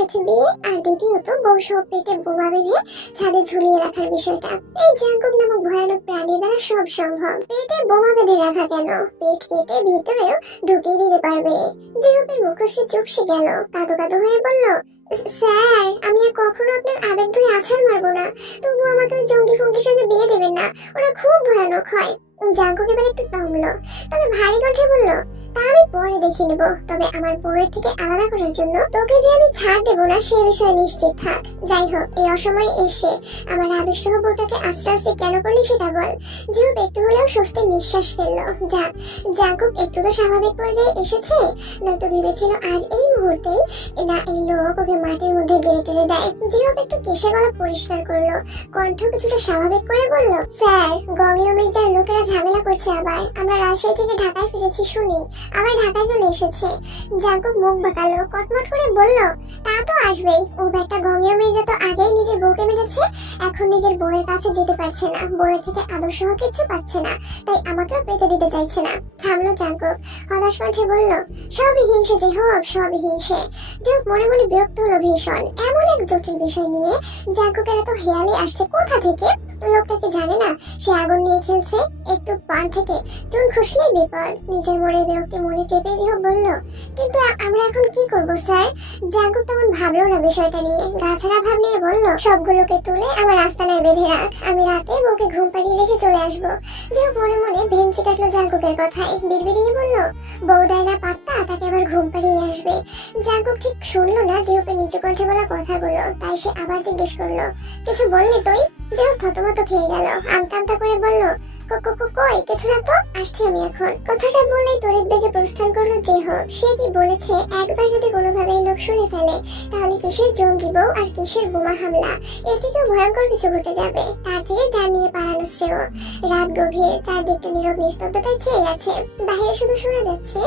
একসাথে বিয়ে, আর দ্বিতীয়ত বউ সহ পেটে বোমা বেঁধে ছাদে ঝুলিয়ে রাখার বিষয়টা। এই জাঙ্কুক নামক ভয়ানক প্রাণী দ্বারা সব সম্ভব। পেটে বোমা বেঁধে রাখা কেন? পেট কেটে ভিতরেও ঢুকিয়ে দিতে পারবে। জিহুপের মুখশ্রী চুপসে গেল, কাঁদো কাঁদো হয়ে বলল, স্যার, আমি আর কখনো আপনার আবেগ ধরে আছাড় মারবো না। তবু আমাকে ওই জঙ্গি ফঙ্গির সাথে বিয়ে দেবেন না, ওরা খুব ভয়ানক হয়। জাঙ্কুক এবার একটু থামলো, তবে ভারী কণ্ঠে বলল, তা আমি পরে দেখে নেব। তবে আমার বউয়ের থেকে আলাদা করার জন্য তোকে যে আমি ছাড় দেবো না সে বিষয়ে নিশ্চিত থাক। যাই হোক, এই অসময়ে এসে আমার আবেগ সহ বউটাকে আস্তে আস্তে কেন করলি সেটা বল। জিহুপ একটু হলেও স্বস্তির নিঃশ্বাস ফেললো। যাক, জাঙ্কুক একটু তো স্বাভাবিক পর্যায়ে এসেছে, নয়তো ভেবেছিল আজ এই মুহূর্তেই না এই লোক ওকে মাটির মধ্যে গেড়ে টেনে দেয়। জিহুপ একটু কেশে গলা পরিষ্কার করলো, কণ্ঠ কিছুটা স্বাভাবিক করে বলল, স্যার, গঙ্গীয় মির্জার লোকেরা ঝামেলা করছে আবার। আমরা রাজশাহী থেকে ঢাকায় ফিরেছি শুনি আবার ঢাকায় চলে এসেছে। জাঙ্কুক মুখ বাঁকালো, কটমট করে বলল, তা তো আসবেই। ও বেটা গঙ্গীয় মির্জা তো আগেই নিজের বউকে মেরেছে, এখন নিজের বউয়ের কাছে যেতে পারছে না, বউয়ের থেকে আদর সহ কিছু পাচ্ছে না, তাই আমাকেও পেতে দিতে চাইছে না। থামলো জাঙ্কুক, হতাশ কণ্ঠে বলল, সবই হিংসে যে হোক, সবই হিংসে। জিহুপ মনে মনে বিরক্ত হলো ভীষণ। এমন এক জটিল বিষয় নিয়ে জাঙ্কুকের এত হেয়ালি আসছে কোথা থেকে? লোকটাকে জানে না সে আগুন নিয়ে খেলছে? একটু পান থেকে চুন খসলেই বিপদ। নিজের মনে বিরক্তি মনে চেপে জিহুপ বলল, কিন্তু আমরা এখন কি করব স্যার? জাঙ্কুক তেমন ভাবলো না বিষয়টা নিয়ে, গাছাড়া ভাব নিয়ে বলল, সবগুলোকে তুলে আমার আস্তানায় বেঁধে রাখ, আমি রাতে বউকে ঘুম পাড়িয়ে রেখে চলে আসবো। জিহুপ মনে মনে ভেঙচি কাটলো জাঙ্কুকের কথায়, বিড়বিড়িয়ে বলল, বউ দেয় না পাত্তা, তাকে আবার ঘুম পাড়িয়ে আসবে। জাঙ্কুক ঠিক শুনলো না জিহুপের নিচু কণ্ঠে বলা কথাগুলো, তাই সে আবার জিজ্ঞেস করলো, কিছু বললি তুই? জিহুপ থতমত খেয়ে গেল, আমতা আমতা করে বলল, কই কিছু না তো, আসছি আমি এখন। কথাটা বলেই তড়িৎ বেগে প্রস্থান করলো জিহুপ। সে কি বলেছে একবার যদি কোনোভাবে এই লোক শুনে ফেলে, তাহলে কিসের জঙ্গি বউ আর কিসের বোমা হামলা, এর থেকেও ভয়ঙ্কর কিছু ঘটে যাবে। তার থেকে জানিয়ে পালানো শ্রেয়। রাত গভীর, চারদিকটা নীরব নিস্তব্ধতায় ছেয়ে গেছে। বাইরে শুধু শোনা যাচ্ছে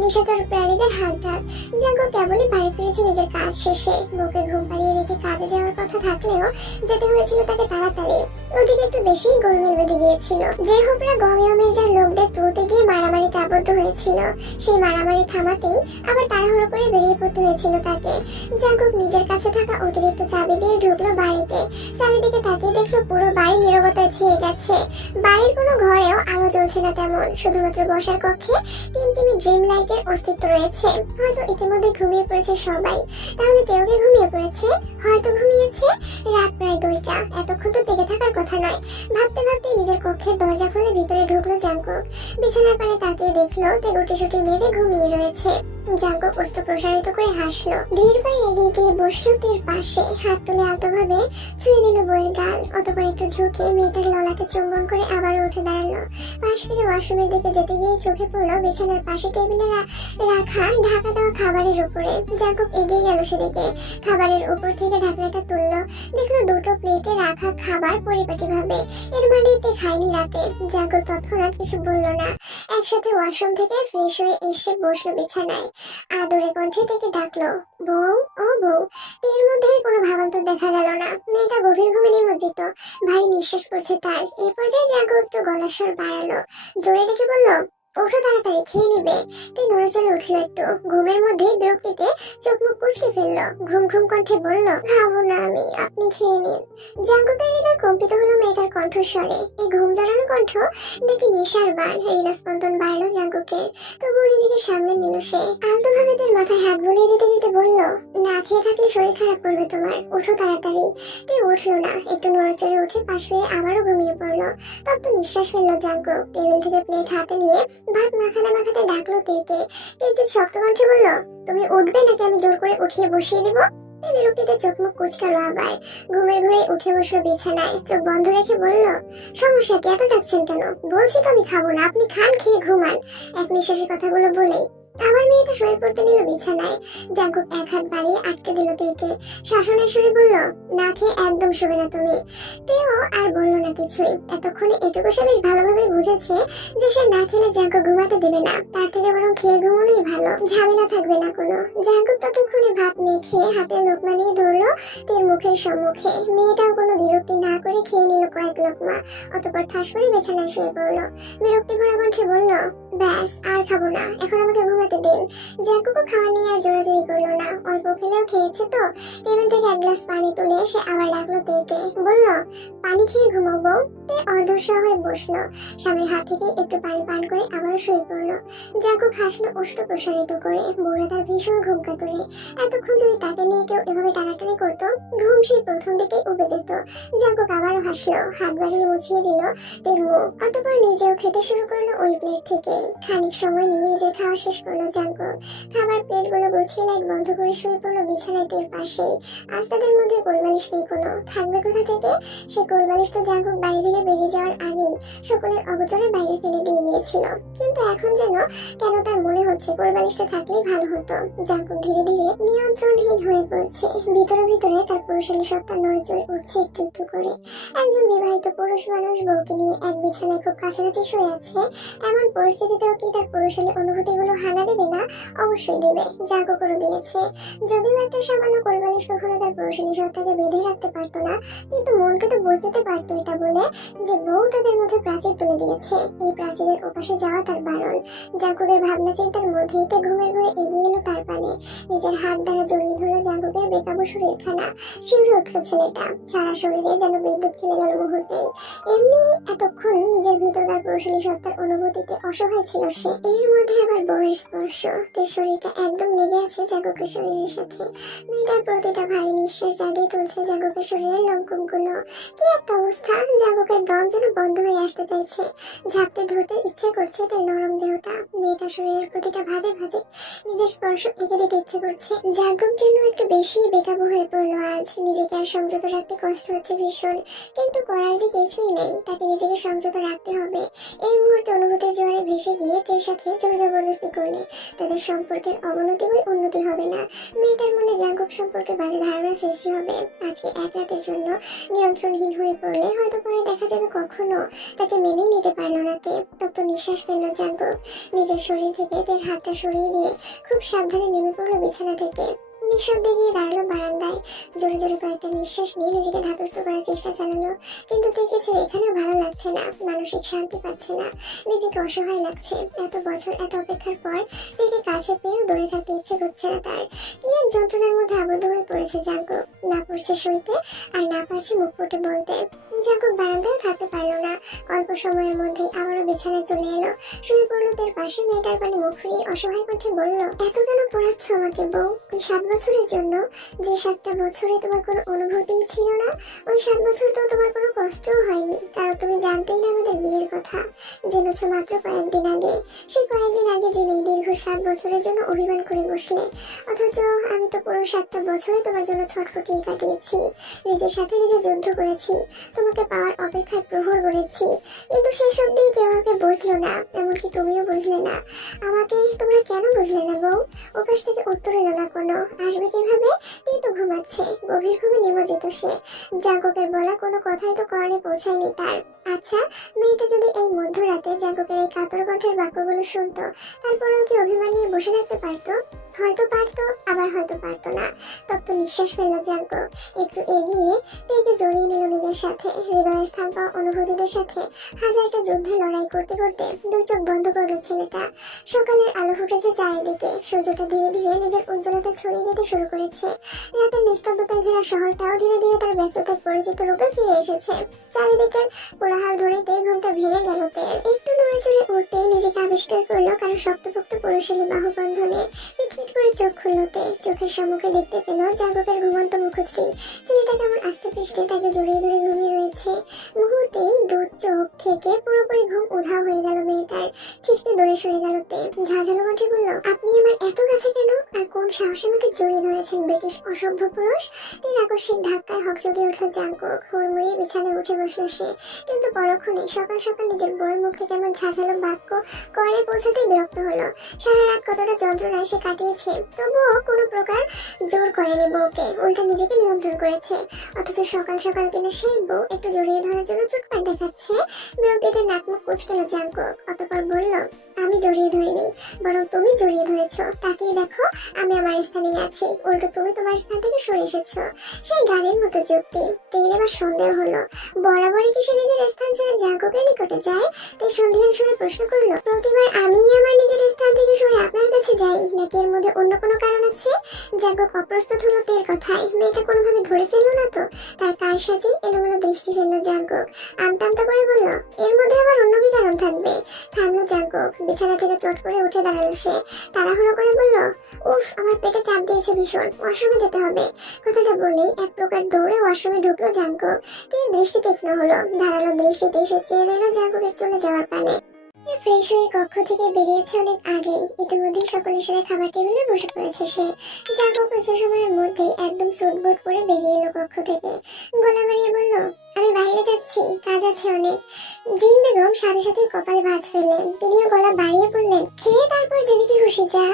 নিশাচর প্রাণীদের হাঁকডাক। জাঙ্কুক কেবলই বাড়ি ফিরেছে নিজের কাজ শেষে। বউকে ঘুম পাড়িয়ে রেখে কাজে যাওয়ার কথা থাকলেও যেতে হয়েছিল তাকে তাড়াতাড়ি। ওদিকে একটু বেশি গোলমেল বেঁধে গিয়েছিল। জিহুপরা গঙ্গীয় মির্জার লোকদের তুলতে গিয়ে মারামারিতে আবদ্ধ হয়েছিল। সেই মারামারি থামাতেই আবার তাড়াহুড়ো করে বেরিয়ে পড়তে হয়েছিল তাকে। জাঙ্কুক নিজের কাছে থাকা অতিরিক্ত চাবি দিয়ে ঢুকলো বাড়িতে। চারিদিকে তাকিয়ে দেখলো পুরো বাড়ি নীরবতায় ছেয়ে গেছে। বাড়ির কোনো ঘরেও আলো জ্বলছে না তেমন, শুধুমাত্র বসার কক্ষে টিমটিমি ড্রিম লাইটের অস্তিত্ব রয়েছে। হয়তো ইতিমধ্যে ঘুমিয়ে পড়েছে সবাই। তাহলে কেউকে ঘুমিয়ে পড়েছে, হয়তো ঘুমিয়েছে। রাত প্রায় 2টা, এতক্ষণ তো জেগে থাকার কথা নয়। ভাবতে ভাবতে নিজের কক্ষের দরজা খুলে ভিতরে ঢুকলো জাঙ্কুক। বিছানার পাড়ে তাকিয়ে দেখলো তে গুটিসুটি মেরে ঘুমিয়ে রয়েছে। জাঙ্কুক অস্ত্র প্রসারিত করে হাসলো, ধীর পায়ে এগিয়ে গিয়ে বসলো তের পাশে, হাত তুলে আলতোভাবে ছুঁয়ে দিল বইয়ের গাল। অতপর একটু ঝুঁকে মেয়েটার ললাটে চুম্বন করে আবারও উঠে দাঁড়ালো। পাশ ফিরে ওয়াশরুমের দিকে যেতে গিয়ে চোখে পড়লো বিছানার পাশে টেবিলে রাখা ঢাকা দেওয়া খাবারের উপরে। জাঙ্কুক এগিয়ে গেল সেদিকে, খাবারের উপর থেকে ঢাকনাটা তুললো, দেখলো দুটো প্লেটে রাখা খাবার পরিপাটিভাবে। এর মানে এতে খায়নি রাতে। জাঙ্কুক তৎক্ষণাৎ কিছু বললো না। একসাথে ওয়াশরুম থেকে ফ্রেশ হয়ে এসে বসলো বিছানায়। আদরে কণ্ঠে থেকে ডাকলো, বউ, ও বউ। এর মধ্যে কোনো ভাবান্তর দেখা গেল না। মেয়েটা গভীর ঘুমে নিমজ্জিত, ভারী নিঃশ্বাস পড়ছে তার। এই পর্যায়ে জাগো একটু গলার স্বর বাড়ালো, জোরে ডেকে বলল, ওঠো তাড়াতাড়ি, খেয়ে নিবে। তুই নড়ে চলে উঠলো একটু, ঘুমের মধ্যে বিরক্তিতে চোখ মুখ কুচকে ফেললো। ঘুম ঘুম কণ্ঠে বলল, খাবো না আমি, আপনি খেয়ে নিন। জাঙ্কুকের হৃদয় কম্পিত হলো মেয়েটার কণ্ঠস্বরে। এই ঘুম জড়ানো কণ্ঠ নাকি নেশার বান। হৃদস্পন্দন বাড়লো জাঙ্কুকের, তবু নিজেকে সামনে নিল সে। আলতোভাবে তার মাথায় হাত বুলিয়ে দিতে দিতে বলল, না খেয়ে থাকলে শরীর খারাপ করবে তোমার, ওঠো তাড়াতাড়ি। তুই উঠলো না, একটু নড়েচড়ে উঠে পাশ ফিরে আবারও ঘুমিয়ে পড়লো। তপ্ত নিঃশ্বাস ফেললো জাঙ্কুক। টেবিল থেকে প্লেট হাতে নিয়ে ভাত মাখাতে মাখাতে ডাকলো তেকে। তেজ শক্ত কণ্ঠে বলল, তুমি উঠবে নাকি আমি জোর করে উঠিয়ে বসিয়ে দিব? বিরক্তিতে চোখ মুখ কুচকালো আবার। ঘুমের ঘুরে উঠে বসলো বিছানায়, চোখ বন্ধ রেখে বলল, সমস্যা কি, এত ডাকছেন কেন? বলছি তো আমি খাবো না, আপনি খান, খেয়ে ঘুমান। এক নিঃশ্বাসে কথাগুলো বলেই আমার মেয়েটা শুয়ে পড়তে নিল বিছানায়। জাঙ্কুক এক হাত বাড়িয়ে আটকে দিল তেকে। শাসনের সুরে বলল, না খেয়ে একদম শোবে না তুমি। তেও আর বলল না না কিছুই। এতক্ষণে এটুকু সে বেশ ভালোভাবে বুঝেছে যে সে না খেলে জাঙ্কুক ঘুমাতে দেবে না, তার থেকে বরং খেয়ে ঘুমানোই ভালো, ঝামেলা থাকবে না কোনো। জাঙ্কুক ততক্ষণে ভাত মেখে হাতে লোকমা নিয়ে ধরলো তের মুখের সম্মুখে। মেয়েটাও কোনো বিরক্তি না করে খেয়ে নিল কয়েক লোকমা, অতঃপর ঠাস করে বিছানায় শুয়ে পড়লো। বিরক্তি ভরা কণ্ঠে বলল, ব্যাস আর খাবো না, এখন আমাকে ঘুমাতে দিন। জাঙ্কুকও খাওয়া নিয়ে আর জোরাজুরি করলো না, অল্প খেলেও খেয়েছে তো। টেবিল থেকে এক গ্লাস পানি তুলে সে আবার ডাকলো তেকে, বলল, পানি খেয়ে ঘুমাবো। তে অর্ধশা হয়ে বসলো, স্বামীর হাত থেকে একটু পানি পান করে আবারও শুয়ে পড়লো। জাঙ্কুক হাসলো উষ্ঠ প্রসারিত করে, বউরা তার ভীষণ ঘুম কাতুরে। এতক্ষণ যদি তাকে নিয়ে কেউ এভাবে টানাটানি করতো, ঘুম সেই প্রথম দিকেই উবে যেত। জাঙ্কুক আবারও হাসলো, হাত বাড়িয়ে মুছিয়ে দিল তের মুখ, অতঃপর নিজেও খেতে শুরু করলো ওই প্লেট থেকেই। খানিক সময় নিয়ে নিজের খাওয়া শেষ করলো জাঙ্কুক। খাবার প্লেটগুলো গুছিয়ে লাইট বন্ধ করে শুয়ে পড়লো বিছানায় তের পাশেই। আজ তাদের মধ্যে কোলবালিশ নেই কোনো, থাকবে কোথা থেকে? সে কোলবালিশ তো জাঙ্কুক বাড়ি থেকে বেরিয়ে যাওয়ার আগেই সকলের অগোচরে বাইরে ফেলে দিয়ে গিয়েছিল। কিন্তু এখন যেন কেন তার মনে হচ্ছে কোলবালিশটা থাকলেই ভালো হতো। জাঙ্কুক ধীরে ধীরে নিয়ন্ত্রণহীন হয়ে পড়ছে, ভিতরে ভিতরে তার পুরুষালী সত্তা নড়ে চড়ে উঠছে একটু একটু করে। একজন বিবাহিত পুরুষ মানুষ বউকে নিয়ে এক বিছানায় খুব কাছাকাছি শুয়ে আছে, এমন পরিস্থিতিতেও কি তার পুরুষালী অনুভূতিগুলো হানা দেবে না? অবশ্যই দেবে, জাঙ্কুকও দিয়েছে। যদিও একটা সামান্য কোলবালিশ কখনো তার পুরুষালী সত্তাকে বেঁধে রাখতে পারতো না, কিন্তু মনকে তো বুঝতে পারতো এটা বলে যে বউ তাদের মধ্যে প্রাচীর তুলে দিয়েছে, এই প্রাচীরের ওপাশে যাওয়া তার বারণ। জাঙ্কুকের ভাবনা চিন্তার মধ্যেই তে ঘুমের ঘরে এগিয়ে এলো তার পানে, নিজের হাত দ্বারা জড়িয়ে ধরলো জাঙ্কুকের বেকাবু শরীরখানা। শিউরে উঠলো ছেলেটা, সারা শরীরে যেন বিদ্যুৎ খেলে গেল মুহূর্তেই। এমনি এতক্ষণ নিজের ভিতরকার পুরুষালী সত্তার অনুভূতিতে অসহায় ছিল সে, এর মধ্যে আবার বউয়ের স্পর্শ। তার শরীরটা একদম লেগে আছে জাঙ্কুকের শরীরের সাথে। মেয়েটার প্রতিটা ভারী নিঃশ্বাস জাগিয়ে তুলছে জাঙ্কুকের শরীরের লোমকূপগুলো। কি একটা অবস্থা, জাঙ্কুকের দম যেন বন্ধ হয়ে আসতে চাইছে, ঝাপটে ধরতে ইচ্ছে করছে তার নরম দেহটা। মেয়েটার শরীরের প্রতিটা ভাঁজে ভাঁজে নিজের স্পর্শ এঁকে দিতে ইচ্ছে করছে। জাঙ্কুক যেন একটু বেশি বেকাবু হয়ে পড়লো আজ, নিজেকে আর সংযত রাখতে কষ্ট হচ্ছে ভীষণ, কিন্তু করার যে কিছুই নেই, তাকে নিজেকে সংযত রাখতে হবে। এই মুহূর্তে অনুভূতির জোয়ারে ভেসে গিয়ে তের সাথে জোর জবরদস্তি করলে তাদের সম্পর্কের অবনতি বই উন্নতি হবে না। মেয়েটার মনে জাঙ্কুক সম্পর্কে বাজে ধারণা সৃষ্টি হবে। আজকে এক রাতের জন্য নিয়ন্ত্রণহীন হয়ে পড়লে হয়তো পরে দেখা যাবে কখনো তাকে মেনেই নিতে পারলো না তে। তপ্ত নিঃশ্বাস ফেললো জাঙ্কুক, নিজের শরীর থেকে তের হাতটা সরিয়ে দিয়ে খুব সাবধানে নেমে পড়লো বিছানা থেকে। নিঃশব্দে গিয়ে দাঁড়ালো বারান্দায়, জোরে জোরে কয়েকটা নিঃশ্বাস নিয়ে নিজেকে ধাতস্থ করার চেষ্টা চালালো। কিন্তু তেকে ছেড়ে এখানেও ভালো লাগছে না, মানসিক শান্তি পাচ্ছে না, নিজেকে অসহায় লাগছে। এত বছর এত অপেক্ষার পর তেকে কাছে পেয়েও দূরে থাকতে ইচ্ছে করছে না তার। কি এক যন্ত্রণার মধ্যে আবদ্ধ হয়ে পড়েছে জাঙ্কুক, না পড়ছে সইতে আর না পারছে মুখ ফুটে বলতে। জাঙ্কুক বারান্দায় থাকতে পারলো না, অল্প সময়ের মধ্যেই আবারও বিছানায় চলে এলো, শুয়ে পড়লো তের পাশে। মেয়েটার পানে মুখ ফিরিয়ে অসহায় কণ্ঠে বলল, এত কেন পড়াচ্ছ আমাকে বউ? ওই 7 বছরের জন্য, যে 7টা বছরে তোমার কোনো অনুভূতিই ছিল না, ওই 7 বছর তো তোমার কোনো কষ্টও হয়নি, কারণ তুমি জানতেই না আমাদের বিয়ের কথা, জেনেছো মাত্র কয়েকদিন আগে। সেই কয়েকদিন আগে জেনেই দীর্ঘ 7 বছরের জন্য অভিমান করে বসলে, অথচ আমি তো পুরো 7টা বছরে তোমার জন্য ছটফটিয়ে কাটিয়েছি, নিজের সাথে নিজে যুদ্ধ করেছি, তোমাকে পাওয়ার অপেক্ষায় প্রহর গড়েছি, কিন্তু সেই সব দিয়ে কেউ আমাকে বুঝলো না, এমনকি তুমিও বুঝলে না। আমাকে তোমরা কেন বুঝলে না বউ? ওপাশ থেকে উত্তর এলো না কোনো। আসবে কিভাবে? তুই তো ঘুমাচ্ছে, গভীর ঘুমে নিমজ্জিত সে। জাঙ্কুকের বলা কোনো কথাই তো কর্ণে পৌঁছায়নি তার। আচ্ছা, মেয়েটা যদি এই মধ্যরাতে জাঙ্কুকের এই কাতর কণ্ঠের বাক্যগুলো শুনতো, তারপরেও কি অভিমান নিয়ে বসে থাকতে পারতো? হয়তো পারতো, আবার হয়তো পারতো না। তপ্ত নিঃশ্বাস ফেললো জাঙ্কুক, একটু এগিয়ে তেকে জড়িয়ে নিল নিজের সাথে। হৃদয়ে স্থান পাওয়া অনুভূতিদের সাথে হাজারটা যুদ্ধে লড়াই করতে করতে দুই চোখ বন্ধ করলো ছেলেটা। সকালের আলো ফুটেছে চারিদিকে, সূর্যটা ধীরে ধীরে নিজের উজ্জ্বলতা ছড়িয়ে দিতে শুরু করেছে। রাতের নিস্তব্ধতায় ঘেরা শহরটাও ধীরে ধীরে তার ব্যস্ততার পরিচিত রূপে ফিরে এসেছে। চারিদিকের কোলাহল ধরেতে ঘুমটা ভেঙে গেল তের। একটু নড়ে চড়ে উঠতেই নিজেকে আবিষ্কার করলো কারো শক্তপোক্ত পুরুষালী বাহুবন্ধনে। পিটপিট করে চোখ খুললো তে, চোখের সম্মুখে দেখতে পেল জাঙ্কুকের ঘুমন্ত মুখশ্রী। ছেলেটা কেমন আস্তে পৃষ্ঠে তাকে জড়িয়ে ধরে ঘুমিয়ে রয়েছে। মুহূর্তেই দু চোখ থেকে পুরোপুরি ঘুম উধাও হয়ে গেল মেয়েটার। ছিটকে দূরে সরে গেল তে, ঝাঁঝালো কণ্ঠে বলল, আপনি আমার এত কাছে কেন? আর কোন সাহসে আমাকে জড়িয়ে ধরেছেন ব্রিটিশ অসভ্য পুরুষ? তের আকস্মিক ধাক্কায় হকচকে উঠল জাঙ্কুক, হুড়মুড়িয়ে বিছানায় উঠে বসলো সে। কিন্তু পরক্ষণে সকাল সকাল নিজের বউয়ের মুখ থেকে এমন ঝাঁঝালো বাক্য করে পৌঁছাতেই বিরক্ত হলো। সারা রাত কতটা যন্ত্রণায় সে কাটিয়েছে, তবুও কোনো প্রকার জোর করেনি বউকে, উল্টা নিজেকে নিয়ন্ত্রণ করেছে। অথচ সকাল সকাল কিনা সেই বউ একটু জড়িয়ে ধরার জন্য চুটপাট দেখাচ্ছে। বিরক্তিতে নাক মুখ কুঁচকেল জাঙ্কুক, অতঃপর বলল, আমি জড়িয়ে ধরিনি, বরং তুমি জড়িয়ে ধরেছো। তাকিয়ে দেখো, আমি আমার স্থানেই আছি, উল্টো তুমি তোমার স্থান থেকে সরে এসেছো। সেই গানের মতো যুক্তি। তের এবার সন্দেহ হলো, বরাবরই কি সে নিজের স্থান ছেড়ে জাঙ্কুকের নিকটে যায়? তাই সন্ধিহান সুরে প্রশ্ন করলো, প্রতিবার আমি আমার নিজের স্থান থেকে সরে আপনার কাছে যাই, নাকি এর মধ্যে অন্য কোনো কারণ আছে? জাঙ্কুক অপ্রস্তুত হলো তের কথায়। মেয়েটা কোনোভাবে ধরে ফেললো না তো? তার কার সাজে এলোমেলো দৃষ্টি ফেললো জাঙ্কুক। আমতা আমতা করে বলল, এর মধ্যে আবার অন্য কি কারণ থাকবে? থামলো জাঙ্কুক। বিছানা থেকে চট করে উঠে দাঁড়ালো সে। তাড়াহুড়ো করে বলল, উফ, আমার পেটে চাপ দিয়েছে ভীষণ, ওয়াশরুমে যেতে হবে। কথাটা বলেই এক প্রকার দৌড়ে ওয়াশরুমে ঢুকলো জাঙ্কুক। তের দৃষ্টি তীক্ষ্ণ হলো, ধারালো দৃষ্টিতে এসে চেয়ে রইল জাঙ্কুকের চলে যাওয়ার পানে। ফ্রেশ হয়ে কক্ষ থেকে বেরিয়েছে অনেক আগেই। ইতিমধ্যেই সকলের সাথে খাবার টেবিলে বসে পড়েছে সে। জাঙ্কুক কিছু সময়ের মধ্যেই একদম সুটবুট পরে বেরিয়ে এলো কক্ষ থেকে। গলা বাড়িয়ে বলল, আমি বাইরে যাচ্ছি, কাজ আছে অনেক। জিন বেগম সাথে সাথে কপালে ভাঁজ ফেললেন। তিনিও গলা বাড়িয়ে বললেন, খেয়ে তারপর যেদিকে খুশি যা।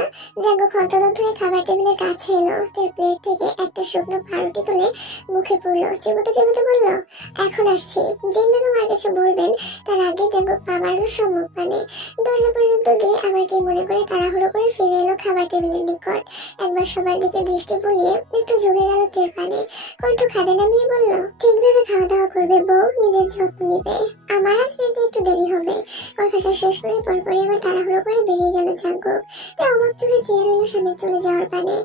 জাঙ্কুক হন্তদন্ত হয়ে খাবার টেবিলের কাছে এলো। তার প্লেট থেকে একটা শুকনো পাউরুটি তুলে মুখে পুরলো। চিবোতে চিবোতে বলল, এখন আসছি। জিন বেগম আর কিছু বলবেন তার আগে জাঙ্কুক পা বাড়লো সম্মুখ পানে। দরজা পর্যন্ত গিয়ে আবার কি মনে করে তাড়াহুড়ো করে ফিরে এলো খাবার টেবিলের নিকট। একবার সবার দিকে দৃষ্টি বুলিয়ে একটু ঝুঁকে গেল তের পানে। কণ্ঠ খাদে নামিয়ে বলল, ঠিকভাবে খাওয়া দাওয়া করবে বউ, নিজের যত্ন নিবে। আমার আজ ফিরতে একটু দেরি হবে। কথাটা শেষ করে পরপরই আবার তাড়াহুড়ো করে বেরিয়ে গেল জাঙ্কুক। তাই অবাক চোখে চেয়ে রইল স্বামীর চলে যাওয়ার পানে।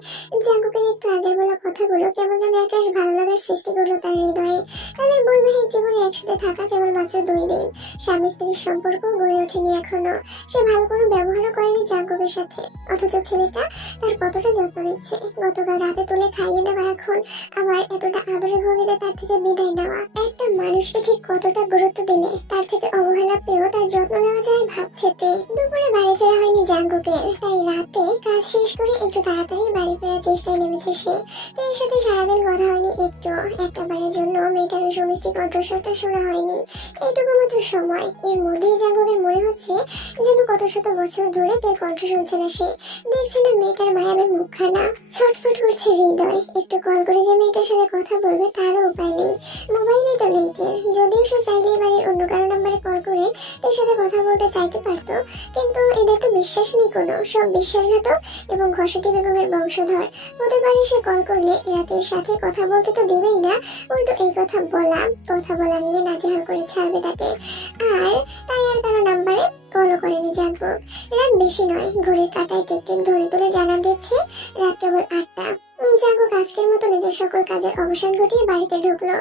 জাঙ্কুকের একটু আগের বলা কথাগুলো কেমন যেন একরাশ ভালো লাগার সৃষ্টি করলো তার হৃদয়ে। তাদের বৈবাহিক জীবনে একসাথে থাকা কেবল মাত্র 2 দিন। স্বামী স্ত্রীর সম্পর্ক গড়ে ওঠেনি এখনো। সে ভালো কোনো ব্যবহারও করেনি জাঙ্কুকের সাথে, অথচ ছেলেটা তার কতটা যত্ন নিচ্ছে। গতকাল রাতে তুলে খাইয়ে দেওয়া, এখন আবার এতটা আদরে ভঙ্গিতে তার থেকে বিদায় নেওয়া। একটা মানুষকে ঠিক কতটা গুরুত্ব দিলে তার থেকে অবহেলা পেয়েও তার যত্ন নেওয়া যায় ভাবছে তে। দুপুরে বাড়ি ফেরা হয়নি জাঙ্কুকের, তাই রাতে কাজ শেষ করে একটু তাড়াতাড়ি বাড়ি ফেরার চেষ্টায় নেমেছে সে। এর সাথে সারাদিন কথা হয়নি একটু। একটা বারের জন্য মেয়েটার ওই সুমিষ্টি কণ্ঠস্বরটা শোনা হয়নি। এইটুকু মাত্র সময়, এর মধ্যেই জাঙ্কুকের মনে হচ্ছে যেন কত শত বছর ধরে তার কণ্ঠ শুনছে না সে, দেখছে না মেয়েটার মায়াবী মুখখানা। ছটফট করছে হৃদয়। একটু কল করে যে মেয়েটার সাথে কথা বলবে তারও উপায় নেই। মোবাইলে তো নেই তের। যদিও সে চাইলে বাড়ির অন্য কারো নাম্বারে কল করে এর সাথে কথা বলতে চাইতে পারতো, কিন্তু এদের তো বিশ্বাস নেই কোনো। সব বিশ্বাসঘাতক এবং ঘসেটি বেগমের বংশধর। হতে পারে সে কল করলে এরাতের সাথে কথা বলতে তো দেবেই না, উল্টো এই কথা বলা নিয়ে নাজেহাল করে ছাড়বে তাকে। আর তাই আর কারো নাম্বারে কলও করেনি জাঙ্কুক। রাত বেশি নয়, ঘড়ির কাঁটায় টিক টিক ধরে তুলে জানান দিচ্ছে রাত কেবল 8টা। জাঙ্কুক আজকের মতো নিজের সকল কাজের অবসান ঘটিয়ে বাড়িতে ঢুকলো।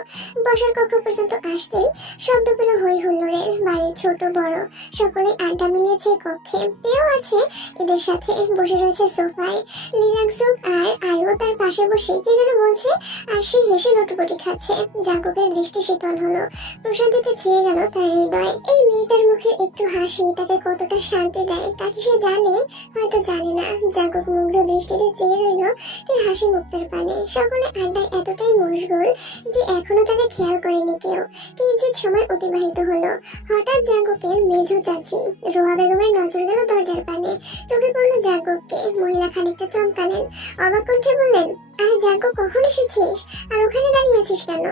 বসার কক্ষ পর্যন্ত আসতেই শব্দ পেল হই হুল্লোড়ের। বাড়ির ছোট বড় সকলেই আড্ডা মিলিয়েছে এই কক্ষে। তেও আছে এদের সাথে, বসে রয়েছে সোফায়। লিজাংসুক আর আয়ু তার পাশে বসে কি যেন বলছে, আর সে হেসে লটুপটি খাচ্ছে। জাঙ্কুকের দৃষ্টি শীতল হলো, প্রশান্তিতে ছেয়ে গেল তার হৃদয়। এই মেয়েটার মুখে একটু হাসি তাকে কতটা শান্তি দেয় তাকে সে জানে, হয়তো জানে না। জাঙ্কুক মুগ্ধ দৃষ্টিতে চেয়ে রইল তার হাসি মুক্তার পানে। সকলে আড্ডায় এতটাই মশগুল যে এখনো তাকে খেয়াল করেনি কেউ। কিঞ্চিত সময় অতিবাহিত হলো। হঠাৎ জাঙ্কুকের মেঝো চাচি রোয়া বেগমের নজর গেল দরজার পানে। চোখে পড়লো জাঙ্কুককে। মহিলা খানিকটা চমকালেন, অবাক কণ্ঠে বললেন, আরে জাঙ্কুক, কখন এসেছিস? আর ওখানে দাঁড়িয়ে আছিস কেন?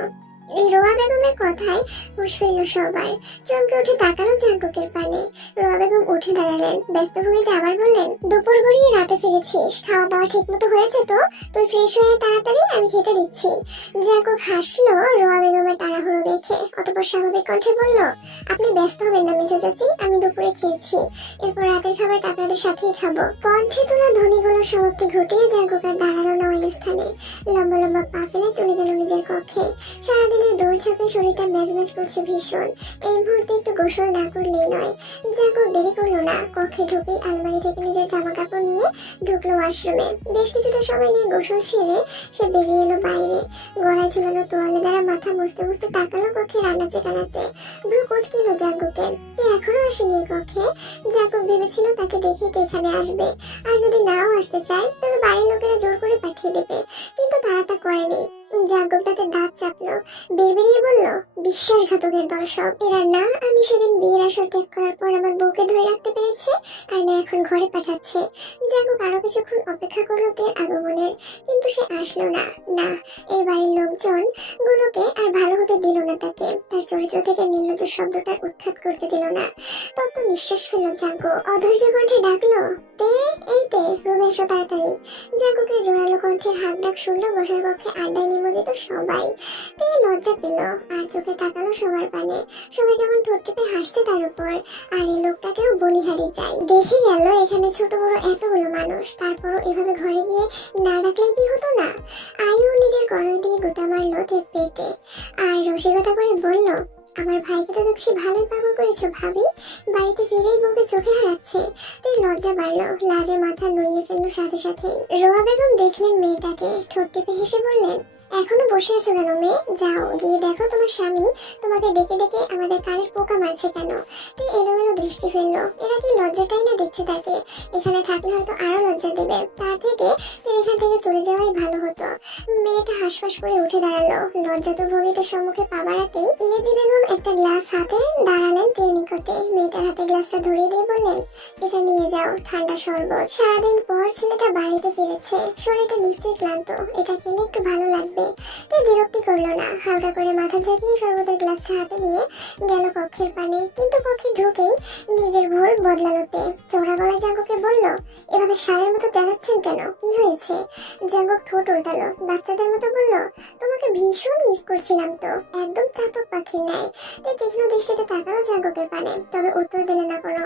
রোয়া বেগমের কথায় হুঁশ ফিরল সবার। চমকে উঠে তাকালো জাঙ্কুকের পানে। রোয়া বেগম উঠে দাঁড়ালেন, ব্যস্ত ভঙ্গিতে আবার বললেন, দুপুর গড়িয়ে রাতে ফিরেছিস, খাওয়া দাওয়া ঠিক মতো হয়েছে তো? তুই ফ্রেশ হয়ে তাড়াতাড়ি, আমি খেতে দিচ্ছি। জাঙ্কুক হাসলো রোয়া বেগমের তাড়াহুড়ো দেখে, অতঃপর স্বাভাবিক কণ্ঠে বলল, আপনি ব্যস্ত হবেন না মেজো চাচি, আমি দুপুরে খেয়েছি, এরপর রাতের খাবারটা আপনাদের সাথেই খাবো। কণ্ঠে তোলা ধ্বনিগুলো সমাপ্তি ঘটিয়ে জাঙ্কুক আর দাঁড়ালো না ওই স্থানে। লম্বা লম্বা পা ফেলে চলে গেল নিজের কক্ষে। সারাদিন দৌড়ঝাঁপে শরীরটা ম্যাজম্যাজ করছে ভীষণ। এই মুহূর্তে একটু গোসল না করলেই নয়। জাঙ্কুক দেরি করলো না। কক্ষে ঢুকেই আলমারি থেকে নিজের জামা কাপড় নিয়ে ঢুকলো ওয়াশরুমে। বেশ কিছুটা সময় নিয়ে গোসল সেরে সে বেরিয়ে এলো বাইরে। গলায় ঝুলানো তোয়ালে দ্বারা মাথা মুছতে মুছতে তাকালো কক্ষে রানাচে কানাচে। ব্রু কুঁচকিল জাঙ্কুকের। এখনো আসেনি এই কক্ষে। জাঙ্কুক ভেবেছিল তাকে দেখেই তো এখানে আসবে, আর যদি নাও আসতে চায় তবে বাড়ির লোকেরা জোর করে পাঠিয়ে দেবে, কিন্তু তারা তা করেনি। জাঙ্কুক তাতে দাঁত চাপলো, বিড়বিড়িয়ে বলল, বিশ্বাসঘাতকের দল সব। এরা না আমি সেদিন বিয়ের আসর ত্যাগ করার পর আমার বউকে ধরে রাখতে পেরেছে, আর না এখন ঘরে পাঠাচ্ছে। জাঙ্কুক আরো কিছুক্ষণ অপেক্ষা করলো তের আগমনের, কিন্তু সে আসলো না। না, এই বাড়ির লোকজন গুলোকে আর ভালো হতে দিল না তাকে, তার চরিত্র থেকে নির্লজ্জ শব্দটার উৎখাত করতে দিল না। তত নিঃশ্বাস ফেলল জাঙ্কুক, অধৈর্য কণ্ঠে ডাকলো, তে, এই তে, রুমে এসো তাড়াতাড়ি। জাঙ্কুকের জোরালো কণ্ঠের হাত ডাক শুনলো বসার কক্ষে আড্ডায় নিমজ্জিত সবাই। তে লজ্জা পেল আর চোখে তাকালো সবার পানে। সবাই কেমন ঠোঁট টিপে হাসছে তার উপর, আর এই লোকটাকেও বলিহারি যায়। দেখে গেল এখানে ছোট বড় এতগুলো মানুষ, তারপরও এভাবে ঘরে গিয়ে না ডাকলে কি হতো না। আয়ু নিজের কলই দিয়ে গোটা মারলো তের পেটে, আর রসিকতা করে বলল, আমার ভাইকে তো দেখছি ভালোই পাগল করেছো ভাবি, বাড়িতে ফিরেই বউকে চোখে হারাচ্ছে। তাই লজ্জা বাড়লো, লাজে মাথা নুইয়ে ফেললো সাথে সাথেই। রোয়া বেগম দেখলেন মেয়েটাকে, ঠোঁট টিপে হেসে বললেন, এখনো বসে আছো কেন মেয়ে, যাও গিয়ে দেখো তোমার স্বামী তোমাকে ডেকে ডেকে আমাদের কানের পোকা মারছে কেন। তাই এলোমেলো দৃষ্টি ফেললো, এরা কি লজ্জাটাই না দিচ্ছে তাকে, এখানে থাকলে হয়তো আরো লজ্জা দেবে, তার থেকে এখান থেকে চলে যাওয়াই ভালো হতো। মেয়েটা হাসফাস করে উঠে দাঁড়ালো, লজ্জা তো ভঙ্গিতে সম্মুখে পা বাড়াতেই ইয়েজি বেগম একটা গ্লাস হাতে দাঁড়ালেন তের নিকটে। মেয়েটার হাতে গ্লাসটা ধরিয়ে দিয়ে বললেন, এটা নিয়ে যাও, ঠান্ডা শরবত। সারাদিন পর ছেলেটা বাড়িতে ফিরেছে, শরীরটা নিশ্চয়ই ক্লান্ত, এটা খেলে একটু ভালো লাগবে। তাই বিরক্তি করলো না, হালকা করে মাথা ঝাঁকিয়ে শরবতের গ্লাসটা হাতে নিয়ে গেল কক্ষের পানে। কিন্তু কক্ষে ঢুকেই নিজের ভুল বদলালোতে। চোরা গলায় জাঙ্কুকে বলল, এভাবে সারের মতো জ্বালাচ্ছেন কেন, কি হয়েছে? জাঙ্কুক ঠোঁট উল্টালো, বাচ্চাদের মতো বলল, তোমাকে ভীষণ মিস করছিলাম তো, একদম চাতক পাখির ন্যায়। তাই তীক্ষ্ণ দৃষ্টিতে তাকালো জাঙ্কুকের পানে, তবে উত্তর দিলে না কোনো।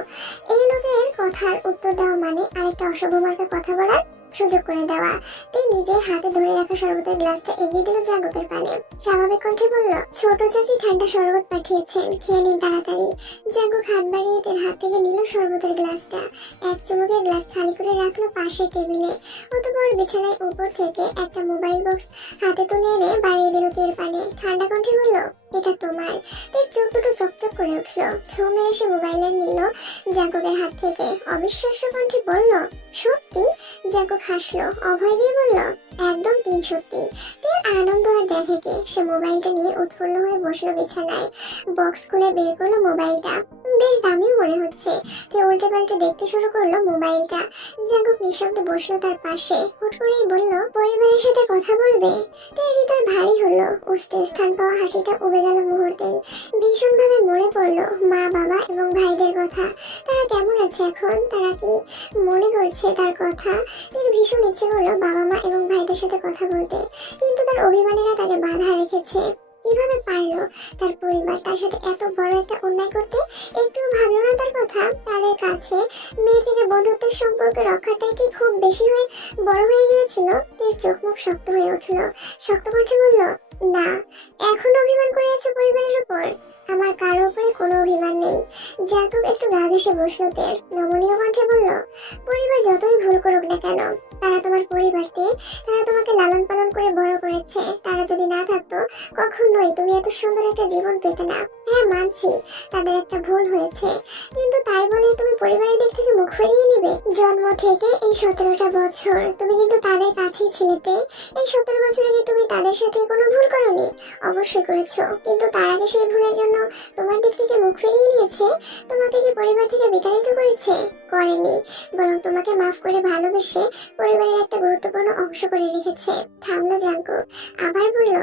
এই লোকের কথার উত্তর দেওয়া মানে আরেকটা অশুভ মার্কা কথা বলার সুযোগ করে দেওয়া। তাই নিজের হাতে ধরে রাখা শরবতের গ্লাসটা এগিয়ে দিল জাঙ্কুকের পানে। স্বাভাবিক কণ্ঠে বলল, ছোট চাচি ঠান্ডা শরবত পাঠিয়েছেন, খেয়ে নিন তাড়াতাড়ি। জাঙ্কুক হাত বাড়িয়ে তের হাত থেকে নিল শরবতের গ্লাসটা, এক চুমুকে গ্লাস খালি করে রাখলো পাশের টেবিলে। অতঃপর বিছানায় উপর থেকে একটা মোবাইল বক্স হাতে তুলে এনে বাড়িয়ে দিল তের পানে। ঠান্ডা কণ্ঠে বলল, এটা তোমার। তের চোখ দুটো চকচক করে উঠলো, ছো মেরে সে মোবাইলের নিল জাঙ্কুকের হাত থেকে। অবিশ্বাস্য কণ্ঠে বলল, সত্যি? জাঙ্কুক হাসলো, অভয় দিয়ে বলল, একদম তিন সত্যি। তের আনন্দ আর দেখে কে, সে মোবাইলটা নিয়ে উৎফুল্ল হয়ে বসলো বিছানায়। বক্স খুলে বের করলো মোবাইলটা, বেশ দামিও মনে হচ্ছে। তে উল্টে পাল্টে দেখতে শুরু করলো মোবাইলটা। জাঙ্কুক নিঃশব্দে বসলো তার পাশে, হুট করেই বলল, পরিবারের সাথে কথা বলবে? তার হৃদয় ভারী হলো, উষ্ঠে স্থান পাওয়া হাসিটা উবে গেল মুহূর্তেই। ভীষণ ভাবে মনে পড়লো মা বাবা এবং ভাইদের কথা। তারা কেমন আছে এখন, তারা কি মনে করছে তার কথা? তার ভীষণ ইচ্ছে করলো বাবা মা এবং ভাইদের সাথে কথা বলতে, কিন্তু তার অভিমানীরা তাকে বাধা রেখেছে। কিভাবে পারলো তার পরিবার তার সাথে এত বড় একটা অন্যায় করতে? একটু ভাবলো না তার কথা? তাদের কাছে মেয়ে থেকে বন্ধুত্বের সম্পর্ক রক্ষাটাই কি খুব বেশি হয়ে বড় হয়ে গিয়েছিল? তার চোখ মুখ শক্ত হয়ে উঠলো, শক্ত কণ্ঠে বলল, না, এখন অভিমান করে আছো পরিবারের উপর? আমার কারো উপরে কোনো অভিমান নেই। জাঙ্কুক একটু গা ঘেঁষে বসলো তের, নমনীয় কণ্ঠে বলল, পরিবার যতই ভুল করুক না কেন, তারা তোমার পরিবারকে, তারা তোমাকে লালন পালন করে বড় করেছে। তারা যদি না থাকতো কখনোই তুমি এত সুন্দর একটা জীবন পেতে না। হ্যাঁ মানছি তাদের একটা ভুল হয়েছে, কিন্তু তাই বলে তুমি পরিবারের দিক থেকে মুখ ফিরিয়ে নিবে? জন্ম থেকে এই 17টা বছর তুমি কিন্তু তাদের কাছেই ছিলে। এই 17 বছরে কি তুমি তাদের সাথে কোনো ভুল করনি? অবশ্যই করেছো, কিন্তু তার আগে সেই ভুলের জন্য তোমার দিক থেকে মুখ ফিরিয়ে নিয়েছে? তোমাকে কি পরিবার থেকে বিতাড়িত করেছে? করেনি, বরং তোমাকে মাফ করে ভালোবেসে পরিবারের একটা গুরুত্বপূর্ণ অংশ করে রেখেছে। থামলো জাঙ্কুক, আবার বলল,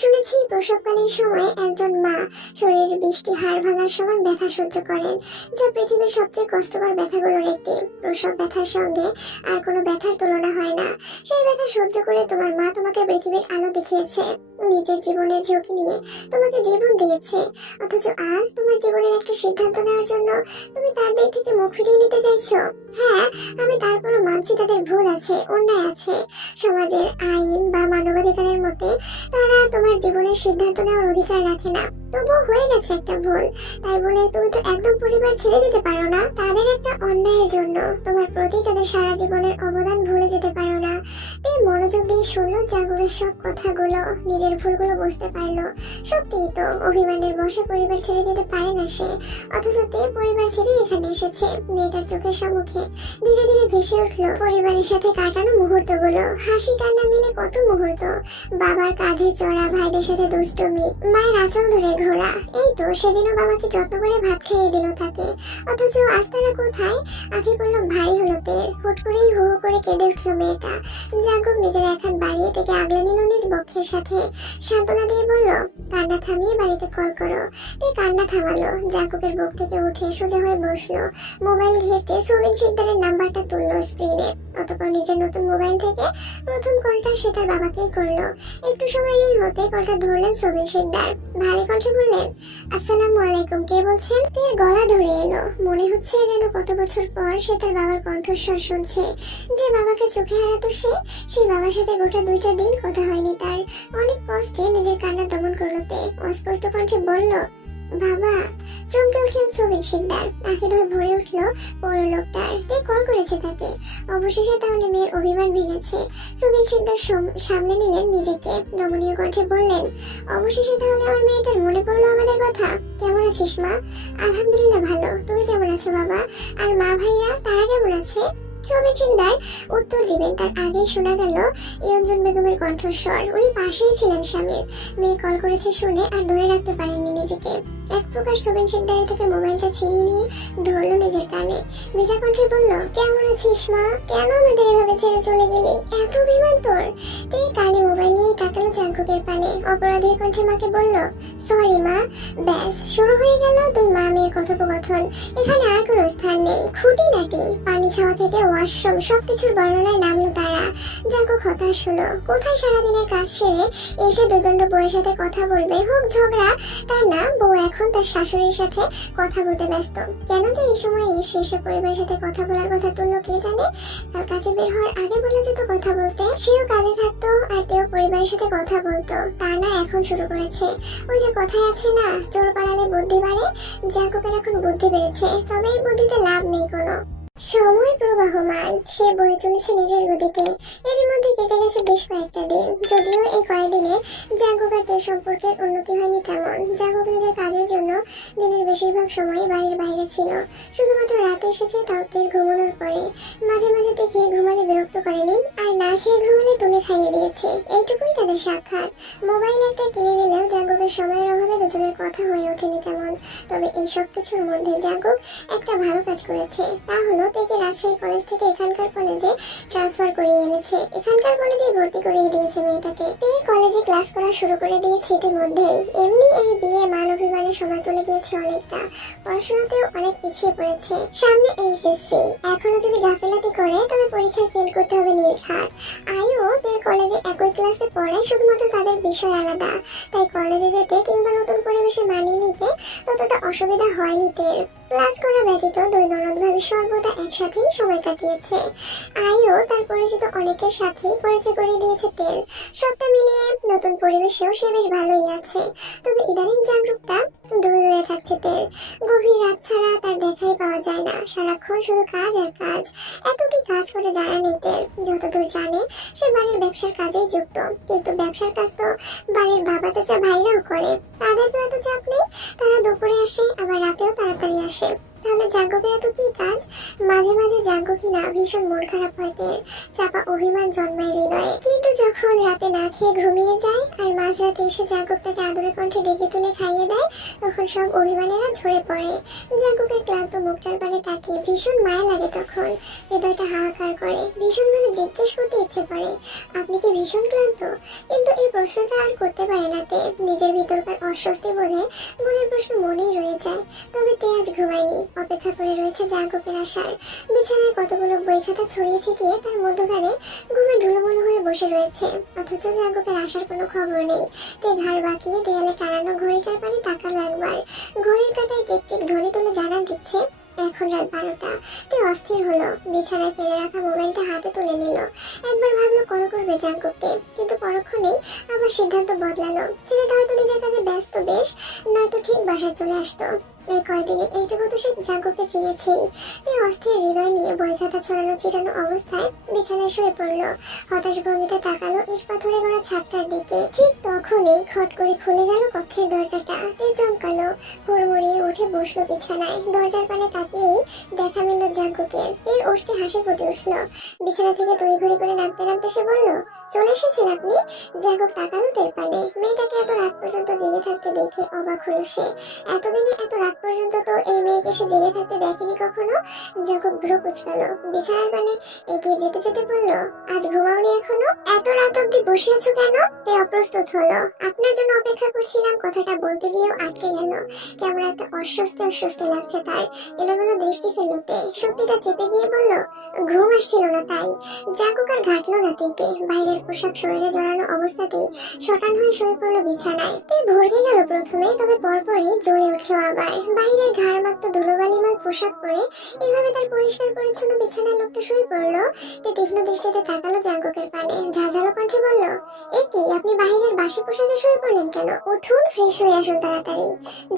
শুনেছি প্রসবকালীন সময় একজন মা শরীরের 20টি হাড় ভাঙার সমান ব্যথা সহ্য করেন, যা পৃথিবীর সবচেয়ে কষ্টকর ব্যথাগুলোর একটি। প্রসব ব্যথার সঙ্গে আর কোনো ব্যথার তুলনা হয় না। সেই ব্যথা সহ্য করে তোমার মা তোমাকে পৃথিবীর আলো দেখিয়েছে, নিজের জীবনের ঝুঁকি নিয়ে তোমাকে জীবন দিয়েছে। অথচ আজ তোমার জীবনের একটা সিদ্ধান্ত নেওয়ার জন্য তুমি তার দিক থেকে মুখ ফিরিয়ে নিতে চাইছো। হ্যাঁ, আমি তারপরও মানছি তাদের ভুল আছে, অন্যায় আছে। সমাজের আইন বা মানবাধিকারের মতে তারা তোমার জীবনের সিদ্ধান্ত নেওয়ার অধিকার রাখে না। তবুও হয়ে গেছে একটা ভুল, তাই বলে তুমি তো একদম পরিবার ছেড়ে দিতে পারো না। তাদের একটা অন্যায়ের জন্য তোমার প্রতি তাদের সারা জীবনের অবদান ভুলে যেতে পারো না। এই মনোযোগ দিয়ে শুনলো জাঙ্কুকের সব কথাগুলো, নিজের নিজের ভুলগুলো বুঝতে পারলো। সত্যিই তো অভিমানের বশে পরিবার ছেড়ে দিতে পারে না সে, অথচ তে পরিবার ছেড়ে এখানে এসেছে। মেয়েটার চোখের সম্মুখে ধীরে ধীরে ভেসে উঠলো পরিবারের সাথে কাটানো মুহূর্তগুলো, হাসি কান্না মিলে কত মুহূর্ত, বাবার কাঁধে চড়া, ভাইদের সাথে দুষ্টুমি, মায়ের আঁচল ধরে ঘোরা। এই তো সেদিনও বাবাকে যত্ন করে ভাত খাইয়ে দিল তাকে, অথচ আজ তারা কোথায়? আঁখি পড়লো ভারী হলো তের, হুট করেই হু হু করে কেঁদে উঠলো মেয়েটা। জাঙ্কুক নিজের এক হাত বাড়িয়ে থেকে আগলে নিল নিজ বক্ষের সাথে, সান্ত্বনা দিয়ে বলল, কান্না থামিয়ে বাড়িতে কল করো। তে কান্না থামালো, জাঙ্কুকের বুক থেকে উঠে সোজা হয়ে বসলো, মোবাইল ঘেঁটে সোবিন শিকদারের নাম্বারটা তুললো স্ক্রিনে। অতঃপর নিজের নতুন মোবাইল থেকে প্রথম কলটা সে তার বাবাকেই করলো। একটু সময় নেই হতে কলটা ধরলেন সোবিন শিকদার, ভারী কণ্ঠে বললেন, আসসালামু আলাইকুম, কে বলছেন? তের গলা ধরে এলো, মনে হচ্ছে যেন কত বছর পর সে তার বাবার কণ্ঠস্বর শুনছে। যে বাবাকে চোখে হারাতো সে, সেই বাবার সাথে গোটা 2টা দিন কথা হয়নি তার। অনেক কষ্টে নিজের কান্না দমন করলো তে, অস্পষ্ট কণ্ঠে বলল, বাবা। চমকে উঠলেন সোবিন শিকদার, আঁখি ধরে ভরে উঠলো বড় লোকটার। তে কল করেছে তাকে, অবশেষে তাহলে মেয়ের অভিমান ভেঙেছে। সোবিন শিকদার সামলে নিলেন নিজেকে, নমনীয় কণ্ঠে বললেন, অবশেষে তাহলে আমার মেয়েটার মনে পড়লো আমাদের কথা। কেমন আছিস মা? আলহামদুলিল্লাহ ভালো, তুমি কেমন আছো বাবা? আর মা ভাইরা তারা কেমন আছে? সোবিন শিকদার উত্তর দিবেন তার আগেই শোনা গেল ইয়ঞ্জন বেগমের কণ্ঠস্বর। উনি পাশেই ছিলেন স্বামীর। মেয়ে কল করেছে শুনে আর ধরে রাখতে পারেননি নিজেকে, এক প্রকার সোবিন শিকদারের থেকে মোবাইলটা ছিনিয়ে নিয়ে ধরলো নিজের কানে, ভেজা কণ্ঠে বলল, কেমন আছিস মা? কেন আমাদের এভাবে ছেড়ে চলে গেলি? এত অভিমান তোর? তুই কানে মোবাইল নিয়ে তাকালো জাঙ্কুকের পানে, অপরাধীর কণ্ঠে মাকে বলল, সরি মা। ব্যাস শুরু হয়ে গেল দুই মা মেয়ের কথোপকথন। এখানে আর কোনো স্থান নেই, খুঁটিনাটি পানি খাওয়া থেকে ওয়াশরুম সবকিছুর বর্ণনায় নামলো তারা। জাঙ্কুক হতাশ হলো, কোথায় সারাদিনের কাজ সেরে এসে দুদণ্ড বউয়ের সাথে কথা বলবে, হোক ঝগড়া। তার না, বউ এখন তার শাশুড়ির সাথে কথা বলতে ব্যস্ত। কেন যে এই সময় এসে এসে পরিবারের সাথে কথা বলার কথা তুললো কে জানে। তার কাছে বের হওয়ার আগে বলা যেত কথা বলতে, সেও কাজে থাকতো আর তেও পরিবারের সাথে কথা বলতো। তা না, এখন শুরু করেছে। ওই যে কথায় আছে না, চোর পালালে বুদ্ধি বাড়ে। জাঙ্কুকের এখন বুদ্ধি বেড়েছে, তবে এই বুদ্ধিতে লাভ নেই কোনো। সময় প্রবাহমান, সে বয়ে চলেছে নিজের গতিতে। এরই মধ্যে কেটে গেছে বেশ কয়েকটা দিন, যদিও এই কয়েকদিনে জাঙ্কুক আর তের সম্পর্কের উন্নতি হয়নি তেমন। জাঙ্কুক নিজের কাজের জন্য দিনের বেশিরভাগ সময় বাড়ির বাইরে ছিল, শুধুমাত্র রাতে এসেছে, তাও তের ঘুমানোর পরে। মাঝে মাঝে তে খেয়ে ঘুমালে বিরক্ত করেনি, আর না খেয়ে ঘুমালে তুলে খাইয়ে দিয়েছে। এইটুকুই তাদের সাক্ষাৎ। মোবাইল একটা কিনে দিলেও জাঙ্কুকের সময়ের অভাবে দুজনের কথা হয়ে ওঠেনি তেমন। তবে এই সব কিছুর মধ্যে জাঙ্কুক একটা ভালো কাজ করেছে, তা হলো থেকে রাজশাহী কলেজ থেকে এখানকার কলেজে ট্রান্সফার করিয়ে এনেছে। এখানকার কলেজে ভর্তি করিয়ে দিয়েছে মেয়েটাকে। এই কলেজে ক্লাস করা শুরু করে দিয়েছে ইতিমধ্যেই। এমনি এই বিয়ে মান অভিমানের সময় চলে গিয়েছে অনেকটা, পড়াশোনাতেও অনেক পিছিয়ে পড়েছে। সামনে এইচএসসি, এখনো যদি গাফিলাতি করে তবে পরীক্ষায় ফেল করতে হবে নির্ঘাত। আইও তের কলেজে একই ক্লাসে পড়ে, শুধুমাত্র তাদের বিষয় আলাদা, তাই কলেজে যেতে কিংবা নতুন পরিবেশে মানিয়ে নিতে ততটা অসুবিধা হয়নি তের। ক্লাস করা ব্যতীত দুই ননদ ভাবি সর্বদা একসাথেই সময় কাটিয়েছে। আইও তার পরিচিত অনেকের সাথেই পরিচয় করিয়ে দিয়েছে তের। সবটা মিলিয়ে নতুন পরিবেশেও সে বেশ ভালোই আছে। তবে ইদানিং জাগরুকটা দূরে দূরে থাকছে তের। গভীর রাত ছাড়া তার দেখাই পাওয়া যায় না, সারাক্ষণ শুধু কাজ আর কাজ। এত কি কাজ করে জানা নেই তের। যতদূর জানে সে বাড়ির ব্যবসার কাজেই যুক্ত, কিন্তু ব্যবসার কাজ তো বাড়ির বাবা চাচা ভাইরাও করে। তাদের তো এত চাপ নেই, তারা দুপুরে আসে আবার রাতেও তাড়াতাড়ি আসে। তাহলে জাঙ্কুকের এত কি কাজ? মাঝে মাঝে জাঙ্কুকই না ভীষণ মন খারাপ হয় তের, চাপা অভিমান জন্মায় হৃদয়ে। কিন্তু যখন রাতে না খেয়ে ঘুমিয়ে যায় আর মাঝরাতে এসে জাঙ্কুক তাকে আদরে কণ্ঠে ডেকে তুলে খাইয়ে দেয়, তখন সব অভিমানেরা ঝরে পড়ে। জাঙ্কুকের ক্লান্ত মুখটার পানে তাকিয়ে ভীষণ মায়া লাগে, তখন হৃদয়টা হাহাকার করে। ভীষণভাবে জিজ্ঞেস করতে ইচ্ছে করে, আপনি কি ভীষণ ক্লান্ত? কিন্তু এই প্রশ্নটা আর করতে পারে না তে। নিজের ভিতরকার অস্বস্তি বোধে মনের প্রশ্ন মনেই রয়ে যায়। তবে তে আজ ঘুমায়নি, অপেক্ষা করে রয়েছে জাঙ্কুকের আসার। বিছানায় কতগুলো বই খাতা ছড়িয়ে ছিটিয়ে তার মধ্যখানে ঘুমে ঢুলোমুলো হয়ে বসে রয়েছে, অথচ জাঙ্কুকের আসার কোনো খবর নেই। তে ঘাড় বাঁকিয়ে দেয়ালে টানানো ঘড়িটার পানে তাকালো একবার। ঘড়ির কাঁটায় টিক টিক ধ্বনি তুলে জানান দিচ্ছে এখন রাত 12টা। তে অস্থির হলো, বিছানায় ফেলে রাখা মোবাইলটা হাতে তুলে নিল। একবার ভাবলো কল করবে জাঙ্কুককে, কিন্তু পরক্ষণেই আবার সিদ্ধান্ত বদলালো। ছেলেটা হয়তো নিজের কাজে ব্যস্ত বেশ, নয়তো ঠিক বাসায় চলে আসতো। এই কয়দিনে এইটুকু তো সে জাঙ্কুককে চিনেছেই। এই অস্থির হৃদয় নিয়ে বই খাতা ছড়ানো ছিটানো অবস্থায় বিছানায় শুয়ে পড়লো। হতাশ ভঙ্গিতে তাকালো ইট পাথরে গড়া ছাদটার দিকে। ঠিক তখনই খট করে খুলে গেল কক্ষের দরজাটা। চমকালো, হুড়মুড়িয়ে উঠে বসলো বিছানায়। দরজার পানে তাকিয়েই দেখা মিলল জাঙ্কুকের। এর ওষ্ঠে হাসি ফুটে উঠলো। বিছানা থেকে তড়িঘড়ি করে নামতে নামতে সে বলল, চলে এসেছেন আপনি? জাঙ্কুক তাকালো তের পানে। মেয়েটাকে এত রাত পর্যন্ত জেগে থাকতে দেখে অবাক হলো সে। এতদিনে এত রাত পর্যন্ত তো এই মেয়েকে সে জেগে থাকতে দেখেনি কখনো। জাঙ্কুক ভ্রু কুঁচকালো। বিছানার পানে এগিয়ে যেতে যেতে বলল, আজ ঘুমাওনি এখনো? এত রাত অব্দি বসে আছো কেন? তে অপ্রস্তুত হলো। আপনার জন্য অপেক্ষা করছিলাম কথাটা বলতে গিয়েও আটকে গেল। কেমন একটা অস্বস্তি অস্বস্তি লাগছে তার। এলোমেলো দৃষ্টি ফেলতে সত্যিটা চেপে গিয়ে বলল, ঘুম আসছিল না তাই। জাঙ্কুক আর ঘাটলো না তেকে। বাইরের পোশাক শরীরে জড়ানো অবস্থাতেই শটান হয়ে শুয়ে পড়লো বিছানায়। তে ভরকে গেল প্রথমে, তবে পরপরই জ্বলে উঠলো আবার। বাইরের ঘাড় মাত্র ধুলোবালিময় পোশাক পরে এইভাবে তার পরিষ্কার পরিচ্ছন্ন বিছানায় লোকটা শুয়ে পড়লো। তে তীক্ষ্ণ দৃষ্টিতে তাকালো জাঙ্কুকের পানে। ঝাঁঝালো কণ্ঠে বলল, এ কি, আপনি বাহিরের বাসি পোশাকে শুয়ে পড়লেন কেন? উঠুন, ফ্রেশ হয়ে আসুন তাড়াতাড়ি।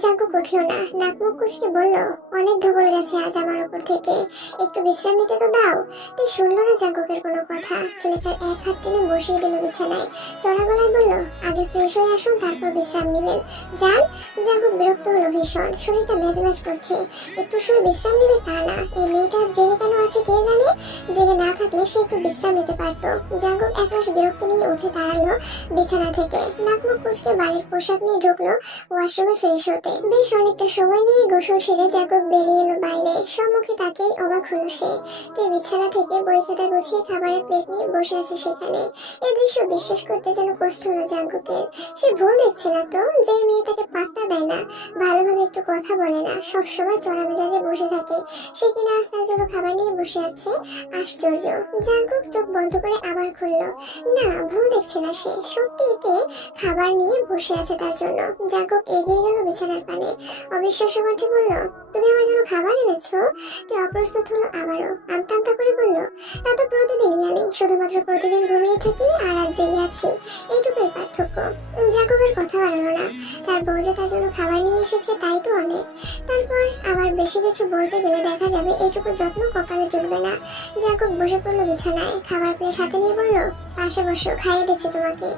জাঙ্কুক উঠলো না, নাক মুখ কুচকে বলল, অনেক ধকল গেছে আজ আমার উপর থেকে, একটু বিশ্রাম নিতে তো দাও। তে শুনলো না জাঙ্কুকের কোনো কথা। ছেলেটার এক হাত টেনে বসিয়ে দিল বিছানায়। চড়া গলায় বলল, আগে ফ্রেশ হয়ে আসুন, তারপর বিশ্রাম নেবেন। যান। জাঙ্কুক বিরক্ত হলো ভীষণ। শরীরটা মেজমেজ করছে। একটু শুয়ে বিশ্রাম নিবে তা না। এই মেয়েটা জেগে কেন আছে কে জানে। জেগে না থাকলে সে একটু বিশ্রাম নিতে পারতো। জাঙ্কুক একরাশ বিরক্তি নিয়ে উঠে দাঁড়ালো বিছানা থেকে। নাক মুখ কুচকে বাড়ির পোশাক নিয়ে ঢুকলো ওয়াশরুমে ফ্রেশ হতে। বেশ অনেকটা সময় নিয়ে গোসল সেরে জাঙ্কুক বেরিয়ে এলো বাইরে। সম্মুখে তাকেই অবাক হলো সে। তে বিছানা থেকে বই খাতা গুছিয়ে খাবারের প্লেট নিয়ে বসে আছে সেখানে। এ দৃশ্য বিশ্বাস করতে যেন কষ্ট হলো জাঙ্কুকের। সে ভুল দেখছে না তো, যে মেয়ে তাকে পাত্তা দেয় না, ভালোভাবে একটু কথা বলে না, সবসময় চড়া মেজাজে বসে থাকে, সে কিনা আজ তার জন্য খাবার নিয়ে বসে আছে। আশ্চর্য। জাঙ্কুক চোখ বন্ধ করে আবার খুললো। না, ভুল দেখছে না সে, সত্যি এতে খাবার নিয়ে বসে আছে তার জন্য। জাঙ্কুক এগিয়ে গেল বিছানার পানে। অবিশ্বাস্য কণ্ঠে বলল, তুমি আমার জন্য খাবার এনেছো? তে অপ্রস্তুত হলো আবারও। আমতা আমতা করে বলল, তা তো প্রতিদিনই আনি, শুধুমাত্র প্রতিদিন ঘুমিয়ে থাকি আর আজ জেগে আছি, এইটুকুই পার্থক্য। জাঙ্কুকের কথা বাড়ালো না। তার বউ যে তার জন্য খাবার নিয়ে এসেছে তাই তো অনেক। তারপর আবার বেশি কিছু বলতে গেলে দেখা যাবে এইটুকু যত্ন কপালে জুটবে না। জাঙ্কুক বসে পড়লো বিছানায়। খাবার প্লেট হাতে নিয়ে বলল, পাশে বসো, খাইয়ে দিচ্ছি তোমাকে।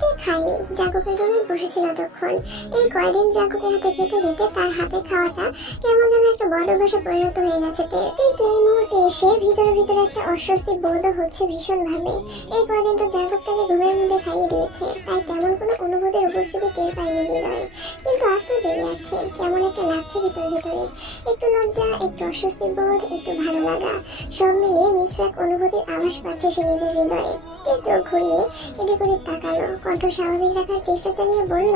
তে খাইনি। জাঙ্কুকের জন্যই বসেছিল এতক্ষণ। এই কয়দিন জাঙ্কুকের হাতে খেতে খেতে তার হাতে খাওয়াটা কেমন যেন একটা বদ অভ্যাসে পরিণত হয়ে গেছে তের। কিন্তু এই মুহূর্তে এসে ভিতরে ভিতরে একটা অস্বস্তি বোধ হচ্ছে ভীষণ ভাবে। এই কয়দিন তো জাঙ্কুক তাকে ঘুমের মধ্যে খাইয়ে দিয়েছে, তাই তেমন কোনো অনুভূতির উপস্থিতি টের পায়নি হৃদয়ে। কিন্তু আজ তো জেগে আছে, কেমন একটা লাগছে ভিতরে ভিতরে। একটু লজ্জা, একটু অস্বস্তি বোধ, একটু ভালো লাগা, সব মিলিয়ে মিশ্র এক অনুভূতির আভাস পাচ্ছে সে নিজের হৃদয়ে। তে চোখ ঘুরিয়ে এদিক ওদিক তাকালো। কণ্ঠ স্বাভাবিক রাখার চেষ্টা চালিয়ে বলল,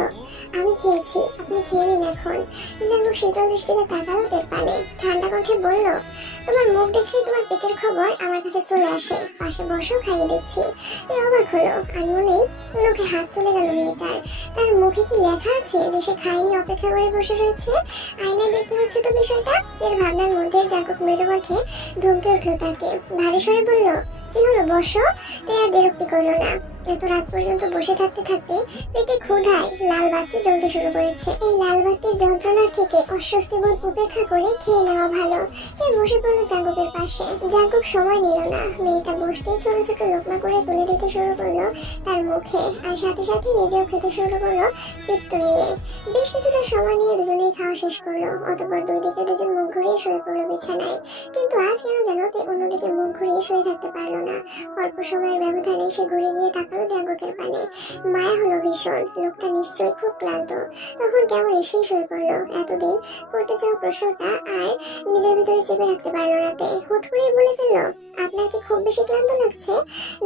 আমি খেয়েছি, আপনি খেয়ে নিন এখন। জাঙ্কুক শীতল দৃষ্টিতে তাকালো তের পানে। ঠান্ডা কণ্ঠে বলল, তোমার মুখ দেখেই তোমার পেটের খবর আমার কাছে চলে আসে, পাশে বসেও খাইয়ে দিচ্ছি। তে অবাক হলো। আনমনেই মুখে হাত চলে গেল মেয়েটার। তার মুখে কি লেখা আছে যে সে খায়নি, অপেক্ষা করে বসে রয়েছে? আয়নায় দেখতে হচ্ছে তো বিষয়টা। এর ভাবনার মধ্যে জাঙ্কুক মৃদু কণ্ঠে ধমকে উঠলো তাকে। ভারী স্বরে বলল, কি হলো, বসো। তে আর বিরক্তি করলো না। এত রাত পর্যন্ত বসে থাকতে থাকতে পেটে ক্ষুধায় লাল বাতি জ্বলতে শুরু করেছে। এই লাল বাতির যন্ত্রণা থেকে অস্বস্তি বোধ উপেক্ষা করে খেয়ে নেওয়া ভালো। সে বসে পড়লো জাঙ্কুকের পাশে। জাঙ্কুক সময় নিল না। মেয়েটা বসতেই ছোট ছোট লোকমা করে তুলে দিতে শুরু করলো তার মুখে, আর সাথে সাথে নিজেও খেতে শুরু করলো তৃপ্ত নিয়ে। বেশ কিছুটা সময় নিয়ে দুজনেই খাওয়া শেষ করলো। অতঃপর দুই দিকে দুজন মুখ ঘুরিয়ে শুয়ে পড়লো বিছানায়। কিন্তু আজ কেন যেন তে অন্যদিকে মুখ ঘুরিয়ে শুয়ে থাকতে পারলো না। অল্প সময়ের ব্যবধানে সে ঘুরে গিয়ে তাকালো জাঙ্কুকের পানে। মায়া হলো ভীষণ। লোকটা নিশ্চয়ই খুব ক্লান্ত। তখন কেমন এসেই শুয়ে পড়লো। এতদিন করতে চাওয়া প্রশ্নটা আর নিজের ভিতরে চেপে রাখতে পারলো না তে। হুট করে বলে ফেললো, আপনার কি খুব বেশি ক্লান্ত লাগছে?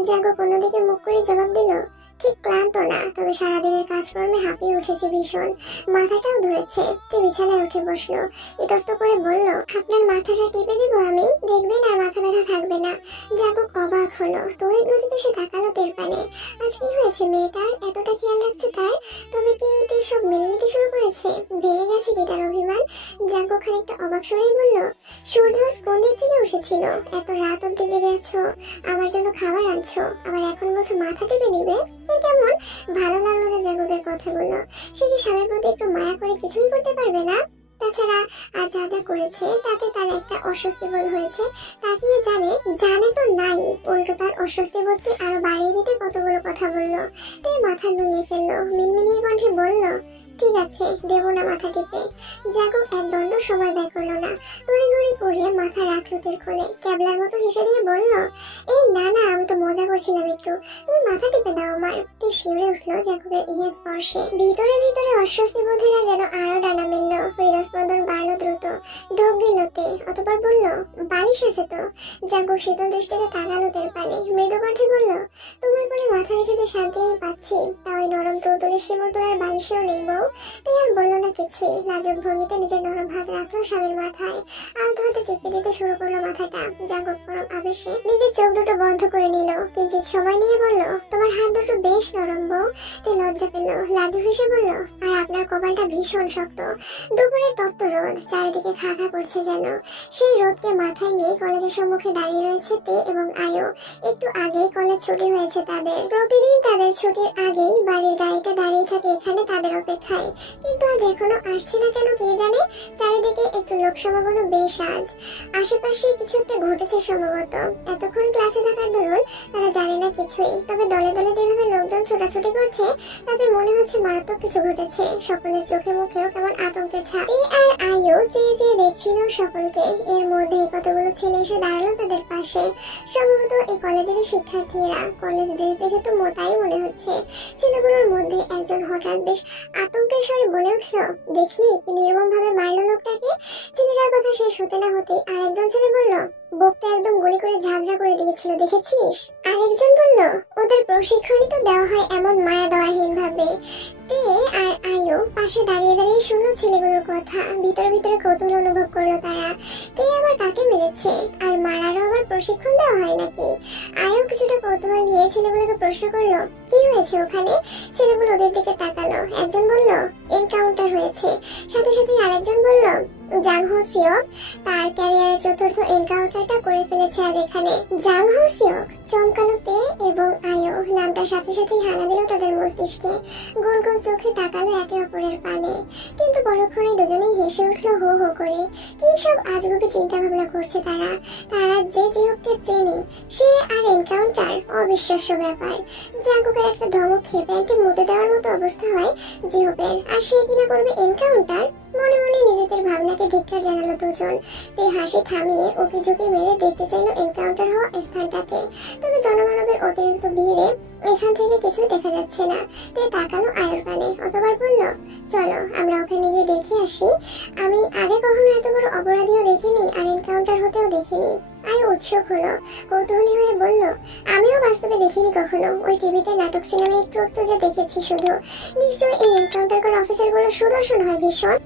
জাঙ্কুক অন্যদিকে মুখ করে জবাব দিল, ঠিক ক্লান্ত না, তবে সারাদিনের কাজকর্মে হাঁপিয়ে উঠেছে ভীষণ, মাথাটাও ধরেছে। তে বিছানায় উঠে বসলো। ইতস্ত করে বলল, আপনার মাথাটা টিপে দেবো আমি, দেখবেন আর মাথা ব্যথা থাকবে না। জাঙ্কুক অবাক হলো। তড়িৎ গতিতে সে তাকালো তের পানে। আজ কি হয়েছে মেয়েটার, এতটা খেয়াল রাখছে তার? তবে কি তে সব মেনে নিতে শুরু করেছে? ভেঙে গেছে কি তার অভিমান? জাঙ্কুক খানিকটা অবাক স্বরেই বলল, সূর্য আজ কোন দিক থেকে উঠেছিল? এত রাত অব্দি জেগে আছো, আমার জন্য খাবার আনছো, আবার এখন বলছো মাথা টিপে দিবে? কেমন ভালো লাগলো না জাঙ্কুকের কথাগুলো। সে কি স্বামীর প্রতি একটু মায়া করে কিছুই করতে পারবে না? তাছাড়া আর যা যা করেছে তাতে তার একটা অস্বস্তি বোধ হয়েছে। তাকিয়ে জানে জানে তো নাই, উল্টো তার অস্বস্তি বোধকে আরো বাড়িয়ে দিতে কতগুলো কথা বলল। তে মাথা নুয়ে ফেললো, মিনমিনিয়ে কণ্ঠে বলল, ঠিক আছে, দেবো না মাথা টিপে। জাগক এক দণ্ড সময় ব্যয় করলো না, তড়িঘড়ি করে মাথা রাখলো তের কোলে, ক্যাবলার মতো হেসে দিয়ে বলল, এই না না, আমি তো মজা করছিলাম একটু, তুমি মাথা টিপে দাও আমার। তে শিউরে উঠলো জাগকের ইয়ে স্পর্শে, ভিতরে ভিতরে অস্বস্তি বোধেরা যেন আরো ডানা মেলল, হৃদস্পন্দন বাড়লো দ্রুত, ঢোক গেল তে, অতঃপর বলল, বালিশ আছে তো? জাগক শীতল দৃষ্টিতে তাকালো তের পানে, মৃদু কণ্ঠে বলল, তোমার কোলে মাথা রেখে যে শান্তি আমি পাচ্ছি তা ওই নরম তুলতুলে শ্রীমন্তলার বালিশেও নেই বউ। তাই আর বললো না কিছুই, লাজুক ভঙ্গিতে নিজের নরম হাত রাখলো স্বামীর মাথায়, আলতো হাতে টিপে দিতে শুরু করলো মাথাটা। জাগক পরম আবেশে নিজের চোখ দুটো বন্ধ করে নিল, কিঞ্চিত সময় নিয়ে বলল, তোমার হাত দুটো বেশ নরম বউ। তে লজ্জা পেল, লাজুক হেসে বলল, আর আপনার কপালটা ভীষণ শক্ত। দুপুরের তপ্ত রোদ চারিদিকে খা খা করছে যেন, সেই রোদকে মাথায় নিয়ে কলেজের সম্মুখে দাঁড়িয়ে রয়েছে তে এবং আয়ু। একটু আগেই কলেজ ছুটি হয়েছে তাদের, প্রতিদিন তাদের ছুটির আগেই বাড়ির গাড়িটা দাঁড়িয়ে থাকে এখানে তাদের অপেক্ষায়, কিন্তু আজ এখনো আসছে না কেন কে জানে। চারিদিকে একটু লোক সমাগম বেশ আজ, আশেপাশে কিছু একটা ঘটেছে সম্ভবত। এতক্ষণ ক্লাসে থাকার দরুন তারা জানে না কিছুই, তবে দলে দলে যেভাবে লোকজন ছোটাছুটি করছে তাতে মনে হচ্ছে মারাত্মক কিছু ঘটেছে। সকলের চোখে মুখেও কেমন আতঙ্কের ছাপ। আর আয়ু চেয়ে চেয়ে দেখছিল সকলকে, এর মধ্যে কতগুলো ছেলে এসে দাঁড়ালো তাদের পাশে, সম্ভবত এই কলেজের শিক্ষার্থীরা। কলেজ ড্রেস দেখে তো মোটাই মনে হচ্ছে। ছেলেগুলোর মধ্যে একজন হঠাৎ বেশ আতঙ্কের স্বরে বলে উঠল, দেখলি কি নির্মম ভাবে মারলো লোকটাকে। ছেলেটার কথা শেষ হতে না হতেই আরেকজন ছেলে বলল, বুকটা একদম গুলি করে ঝাঁঝরা করে দিয়েছিল, দেখেছিস? আরেকজন বলল, ওদের প্রশিক্ষণই তো দেওয়া হয় এমন মায়া দয়াহীন ভাবে। তে আর আয়ু পাশে দাঁড়িয়ে দাঁড়িয়ে শুনলো ছেলেগুলোর কথা, ভিতরে ভিতরে কৌতূহল অনুভব করলো তারা, কে আবার কাকে মেরেছে, আর মারারও আবার প্রশিক্ষণ দেওয়া হয় নাকি। আয়ু কিছুটা কৌতূহল নিয়ে ছেলেগুলোকে প্রশ্ন করলো, কি হয়েছে ওখানে? ছেলেগুলো ওদের দিকে তাকালো, একজন বলল, এনকাউন্টার হয়েছে। সাথে সাথে আরেকজন বলল, জাং হো সিওক তার ক্যারিয়ারের চতুর্থ এনকাউন্টারটা করে ফেলেছে আজ এখানে। জাং হো সিওক চমকালো তে এবং আয়ু, নামটার সাথে সাথেই হানা দিল তাদের মস্তিষ্কে। গোল গোল চোখে তাকালো একে অপরের পানে, কিন্তু পরক্ষণে দুজনেই হেসে উঠলো হো হো করে। কি সব আজগুবি চিন্তা ভাবনা করছে তারা। তারা যে জিহককে চেনে, সে আর এনকাউন্টার, অবিশ্বাস্য ব্যাপার। জাগুকের একটা ধমক খেয়ে প্যান্টে মুতে দেওয়ার মতো অবস্থা হয় জিহপের, আর সে কিনা করবে এনকাউন্টার। মনে মনে নিজেদের ভাবনাকে ধিক্কার জানালো দুজন। তে হাসি থামিয়ে ওকে ঝুঁকি মেরে দেখতে চাইলো এনকাউন্টার হওয়া স্থানটাকে, তবে জনমানবের অতিরিক্ত ভিড়ে এখান থেকে কিছুই দেখা যাচ্ছে না। তে তাকালো আয়ুর পানে, অতবার বলল, চলো আমরা ওখানে গিয়ে দেখে আসি। আমি আগে কখনো এত বড় অপরাধীও দেখিনি, আর এনকাউন্টার হতেও দেখিনি। আয়ু উৎসুক হলো, কৌতূহলী হয়ে বলল, আমিও বাস্তবে দেখিনি কখনো, ওই টিভিতে নাটক সিনেমা একটু একটু যে দেখেছি শুধু। নিশ্চয়ই এই এনকাউন্টার করা অফিসারগুলো সুদর্শন হয় ভীষণ।